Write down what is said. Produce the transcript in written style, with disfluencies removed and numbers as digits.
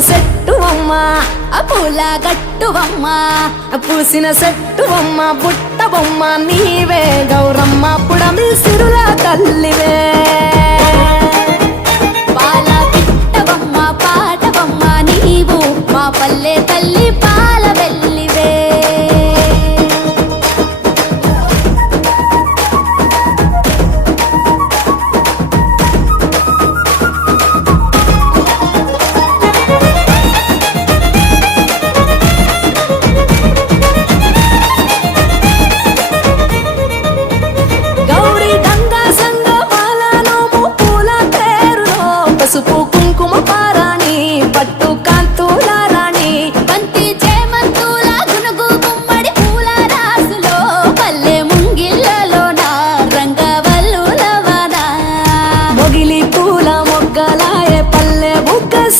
సెట్టువమ్మ పూల గట్టువమ్మ పూసిన సెట్టువమ్మ బుట్ట బొమ్మ నీవే గౌరమ్మ పుడమి సిరుల తల్లివే